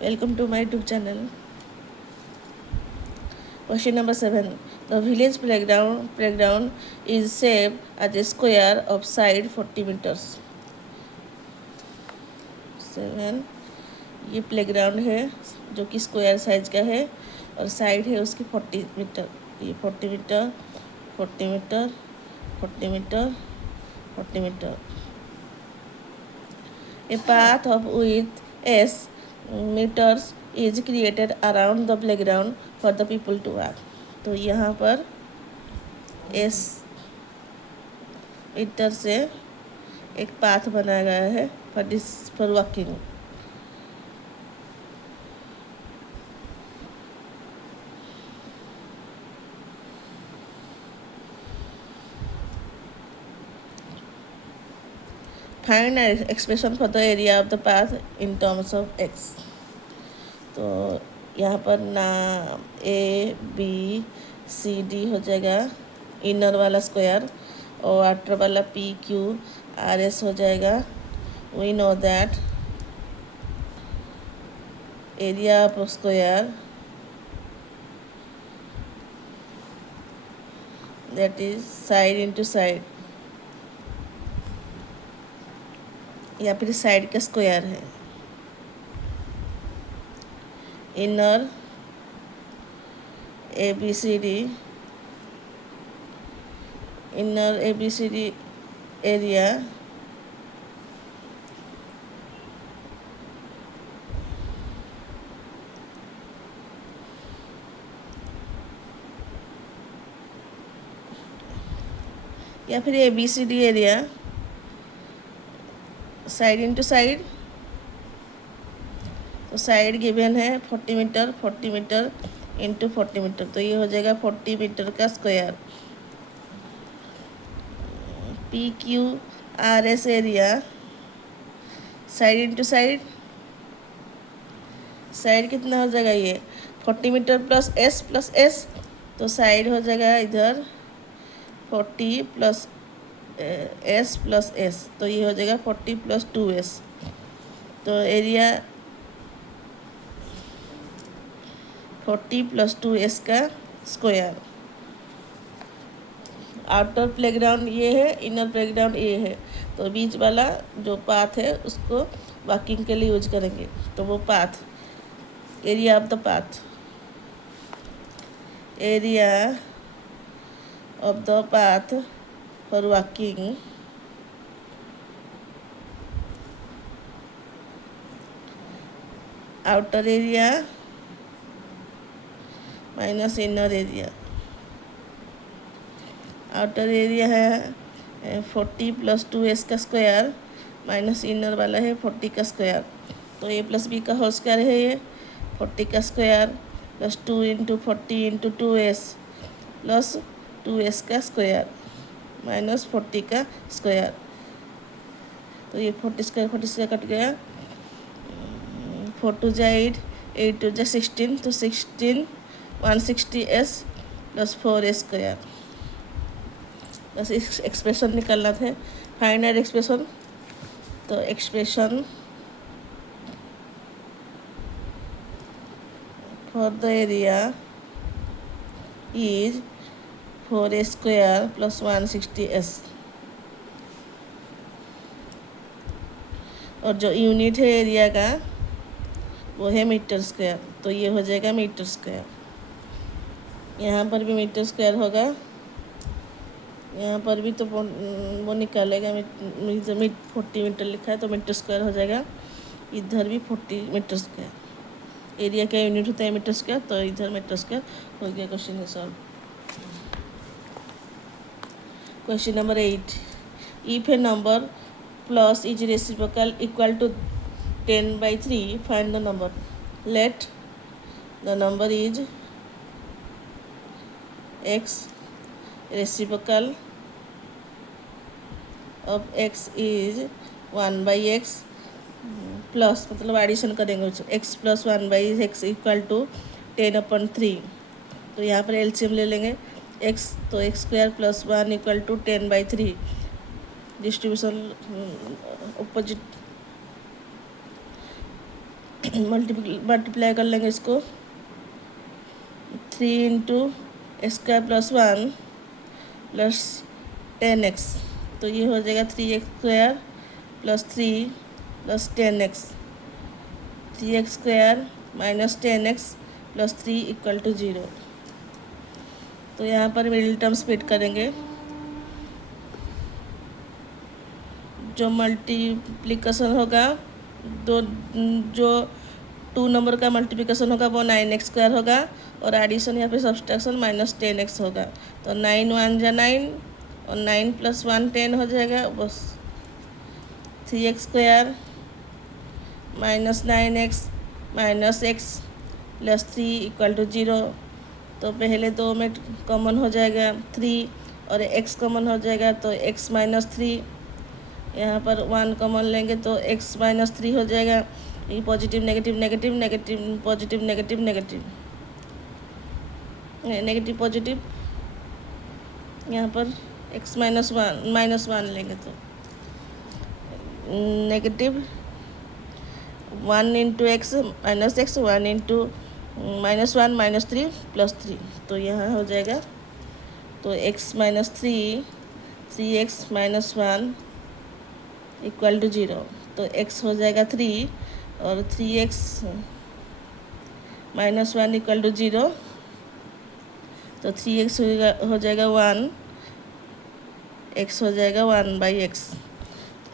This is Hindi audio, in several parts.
Welcome to my YouTube channel. Question number 7. The village playground is shaped as a square of side 40 meters. 7. ये प्लेग्राउंड है जो कि स्क्वायर साइज का है और साइड है उसकी 40 मीटर. ये 40 metre, 40 metre, 40 metre, 40 metre. A path of width S meters is created around the playground for the people to walk. तो यहाँ पर S मीटर से एक पाथ बनाया गया है for walking. Find expression for the area of the path in terms of x. तो यहाँ पर ना ABCD हो जाएगा इनर वाला स्क्वायर और आउटर वाला PQRS हो जाएगा. We know that area of square that is side into side या फिर साइड का स्क्वायर है. इनर ABCD एरिया या फिर ABCD area side into side. तो साइड गिवन है 40 मीटर, 40 मीटर इंटू 40 मीटर. तो ये हो जाएगा 40 मीटर का square. PQRS area side into side. Side कितना हो जाएगा ये 40 मीटर प्लस S. तो साइड हो जाएगा इधर 40 प्लस S प्लस S. तो ये हो जाएगा 40 प्लस 2S. तो एरिया 40 प्लस 2S का स्क्वायर. आउटर प्लेग्राउंड ये है, इनर प्लेग्राउंड ये है. तो बीच वाला जो पाथ है उसको वॉकिंग के लिए यूज करेंगे. तो वो path area of the path for walking outer area minus inner area. Outer area है 40 प्लस 2S का स्क्वायर माइनस इनर वाला है 40 का स्क्वायर. तो A प्लस B का होल स्क्वायर है ये 40 का square plus 2 into 40 into 2S plus 2S का स्क्वायर माइनस 40 का स्क्वायर. तो ये 40 स्क्वायर कट गया. 4 टू जा 8 टू जा 16. तो 16 160S प्लस 4S स्क्वायर. बस इस एक्सप्रेशन निकालना थे. Final expression. तो expression for the area is 4S square plus 160S. और जो यूनिट है एरिया का वो है मीटर स्क्वायर. तो ये हो जाएगा मीटर स्क्वायर. यहाँ पर भी मीटर स्क्वायर होगा. यहाँ पर भी तो वो निकालेगा 40 मीटर लिखा है तो मीटर स्क्वायर हो जाएगा. इधर भी 40 मीटर स्क्वायर. एरिया का यूनिट होता है मीटर स्क्वायर. तो इधर मीटर स्क्वायर हो गया. Question solve. Question number 8. If a number plus is reciprocal equal to 10/3 find the number. Let the number is x. Reciprocal of x is 1/x plus मतलब एडिशन करेंगे x plus 1/x equal to 10/3. तो यहाँ पर एलसीएम ले लेंगे x. तो x square plus 1 equal to 10/3. Distribution opposite multiply कर लेंगे इसको। 3 into square plus 1 plus 10x, तो ये हो जाएगा 3x square plus 3 plus 10x। 3x square minus 10x plus 3 equal to 0। तो यहाँ पर मिडिल टर्म स्प्लिट करेंगे। जो मल्टीप्लिकेशन होगा, दो जो 2 नंबर का मल्टीप्लिकेशन होगा वो 9x स्क्वायर होगा, और एडिशन या फिर सब्सट्रैक्शन माइनस 10x होगा। तो 9 1 जा 9 और 9 प्लस 1 10 हो जाएगा बस। 3x square minus 9x minus x plus 3 equal to 0। तो पहले दो में कॉमन हो जाएगा 3 और x कॉमन हो जाएगा, तो x माइनस 3। यहाँ पर 1 कॉमन लेंगे तो x माइनस 3 हो जाएगा। ये positive negative negative negative positive negative negative negative positive, यहाँ पर x माइनस वन लेंगे तो negative 1 into x minus x 1 into minus 1 minus 3 plus 3। तो यहाँ हो जाएगा तो x minus 3x minus 1 equal to 0। तो x हो जाएगा 3 और 3x माइनस 1 इक्वल टू 0। तो 3x हो जाएगा 1, x हो जाएगा 1/x।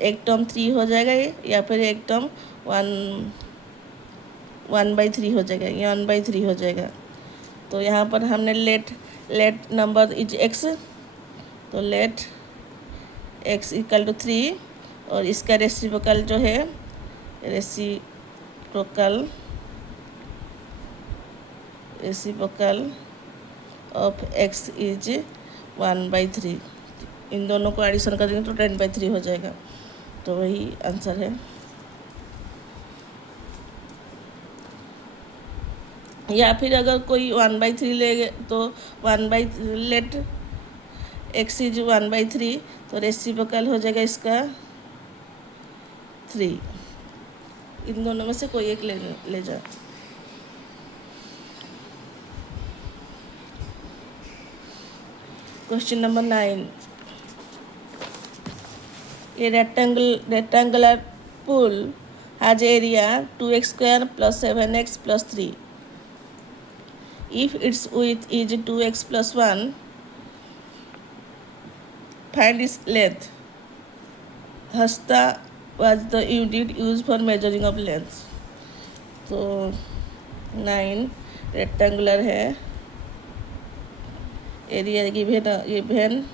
एक टर्म 3 हो जाएगा ये, या फिर एक टर्म 1/3 हो जाएगा, ये 1/3 हो जाएगा। तो यहाँ पर हमने लेट नंबर इज x, तो लेट x इक्वल टू 3, और इसका रेसिप्रोकल जो है रेसिप्रोकल ऑफ x इज 1/3। इन दोनों को एडिशन करेंगे तो 10/3 हो जाएगा। तो वही आंसर है। या फिर अगर कोई 1/3 ले तो लेट x इज 1/3, तो रेसिप्रोकल हो जाएगा इसका 3। इन दोनों में से कोई एक ले जाओ। Question number 9। A rectangular pool has area 2x square plus 7x plus 3. If its width is 2x plus 1, find its length. Hasta was the unit used for measuring of length. तो 9 रेक्टेंगुलर है, area given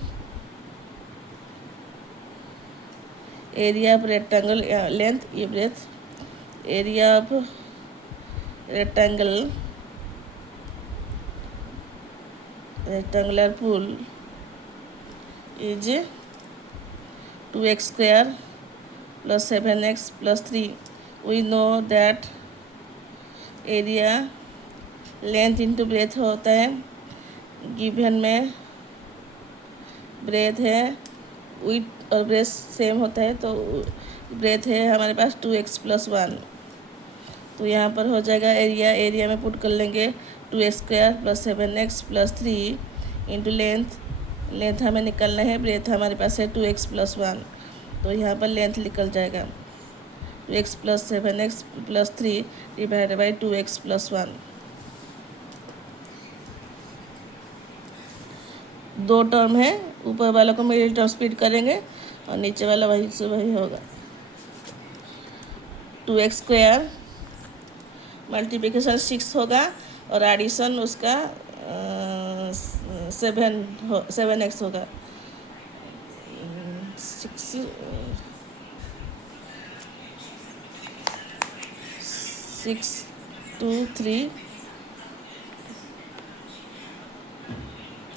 area of rectangle, length ये breadth, area of rectangular pool is 2x square plus 7x plus 3। We know that area length into breadth होता है। गिवन में ब्रेथ है, विड्थ और ब्रेथ सेम होता है, तो ब्रेथ है हमारे पास 2x प्लस 1। तो यहाँ पर हो जाएगा एरिया में पुट कर लेंगे 2x square plus 7x plus 3 into length हमें निकलना है, ब्रेथ हमारे पास है 2x प्लस 1। तो यहाँ पर लेंथ निकल जाएगा 2x plus 7x plus 3 divided by 2x plus 1। दो टर्म है, ऊपर वाला को मिडिल टर्म स्प्लिट करेंगे और नीचे वाला वही से वही होगा। 2x स्क्वायर मल्टीप्लिकेशन 6 होगा और एडिशन उसका 7x होगा। 6 2 3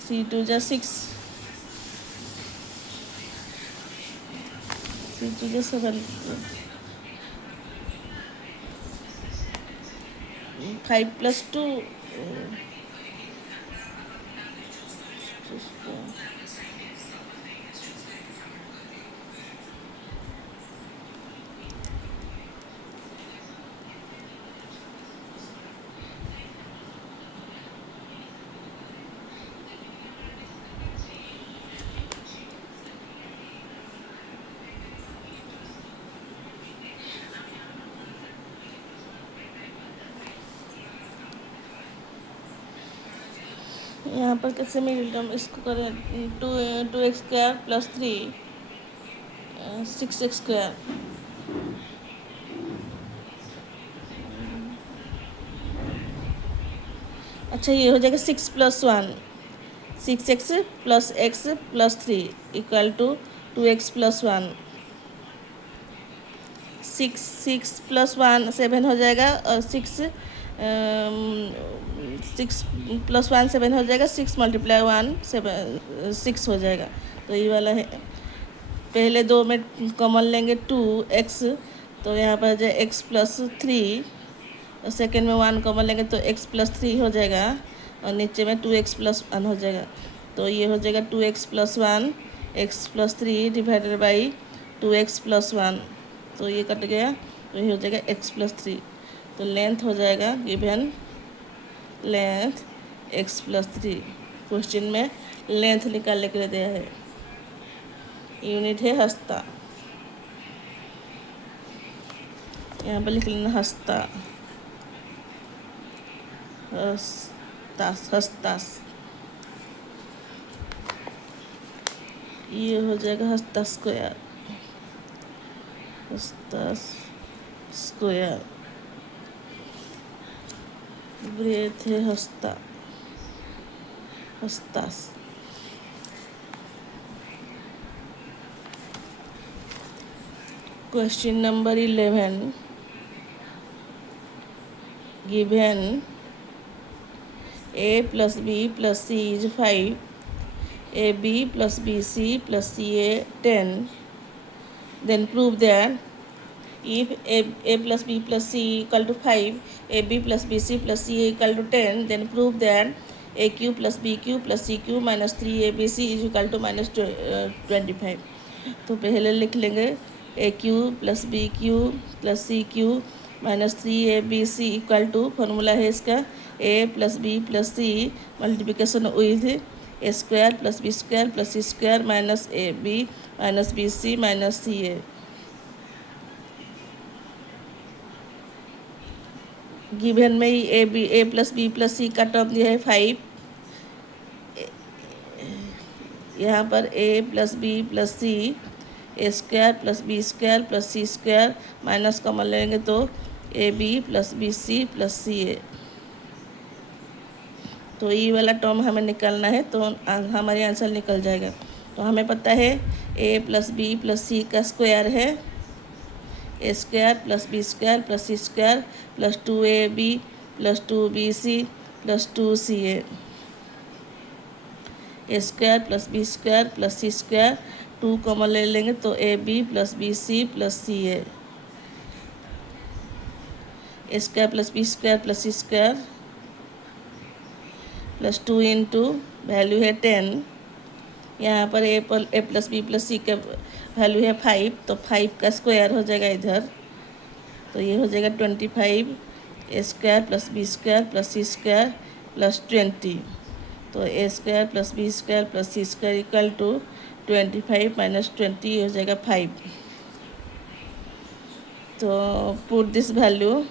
3 2 जा 6 3 2 जा 7 5 प्लस 2 यहाँ पर कैसे मिडिल टर्म इसको करें, two x square plus 3 6x square. अच्छा ये हो जाएगा 6+1, 6x plus x plus 3 equal to 2x plus 1। 6+1 7 हो जाएगा, और 6+1 7 हो जाएगा, 6 × 1 7 6 हो जाएगा। तो ये वाला है, पहले दो में कॉमन लेंगे 2x, तो यहाँ पर जाए x प्लस 3, और सेकेंड में 1 कॉमन लेंगे तो x प्लस 3 हो जाएगा, और नीचे में 2x प्लस 1 हो जाएगा। तो ये हो जाएगा 2x plus 1 x plus 3 divided by 2x plus 1। तो ये कट गया, तो ये हो जाएगा x प्लस 3। तो लेंथ हो जाएगा given length x plus 3। Question में लेंथ निकालने के लिए दिया है, यूनिट है हस्ता। यहाँ पर लिख लेना हस्ता, हस्तास। ये हो जाएगा हस्ता स्क्वायर, हस्ता स्क्वायर। ब्रेथ है हस्ता, हस्तास। Question number 11, given a plus b plus c is 5, ab plus bc plus ca 10, then prove that if a plus b plus c equal to 5, ab plus bc plus ca equal to 10, then prove that aq plus bq plus cq minus 3abc is equal to minus 25। तो पहले लिख लेंगे aq plus bq plus cq minus 3abc equal to, formula है इसका a plus b plus c multiplication with a square plus B square plus C square minus A b minus b c minus c a. Given में ही ए प्लस बी प्लस सी का टर्म दिया है 5, यहाँ पर a plus B plus C A square plus B square plus C square minus common लेंगे तो A B plus B C plus C A. तो ये वाला टर्म हमें निकालना है, तो हमारे आंसर निकल जाएगा। तो हमें पता है a प्लस बी प्लस सी का स्क्वायर है A square plus B square plus C square plus 2ab plus 2bc plus 2ca। A square plus B square plus C square 2 common ले लेंगे तो A B plus B C plus C A square plus B square plus C square plus 2 into value है 10। यहाँ पर ए प्लस बी प्लस सी का वैल्यू है 5, तो 5 का स्क्वायर हो जाएगा इधर, तो ये हो जाएगा 25 A square plus B square plus C square plus 20। तो A square plus B square plus C square equal to 25 minus 20 हो जाएगा 5। तो पुट दिस वैल्यू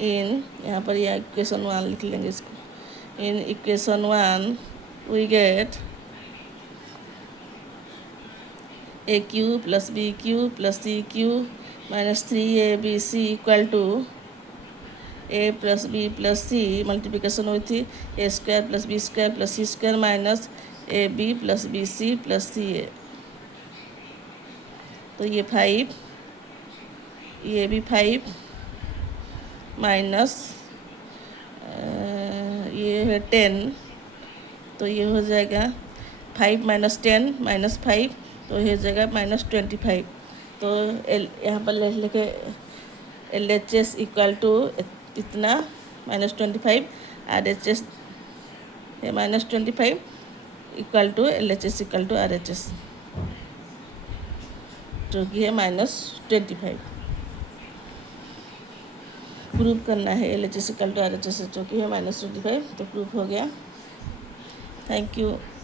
इन, यहाँ पर यह इक्वेशन 1 लिख लेंगे इसको। In equation 1 we get A cube plus B cube plus C cube minus 3abc equal to A plus B plus C multiplication हुई थी A square plus B square plus C square minus A B plus B C plus C A. तो ये 5, ये भी 5 माइनस ये है 10, तो ये हो जाएगा 5 माइनस 10 माइनस 5, तो ये हो जाएगा माइनस 25। तो यहाँ पर लिखे LHS इक्वल टू इतना -25, RHS है -25 equal to LHS equal to RHS, जो कि है -25। प्रूफ करना है LHS इक्वल टू RHS जो कि है -25, तो प्रूफ हो गया। Thank you.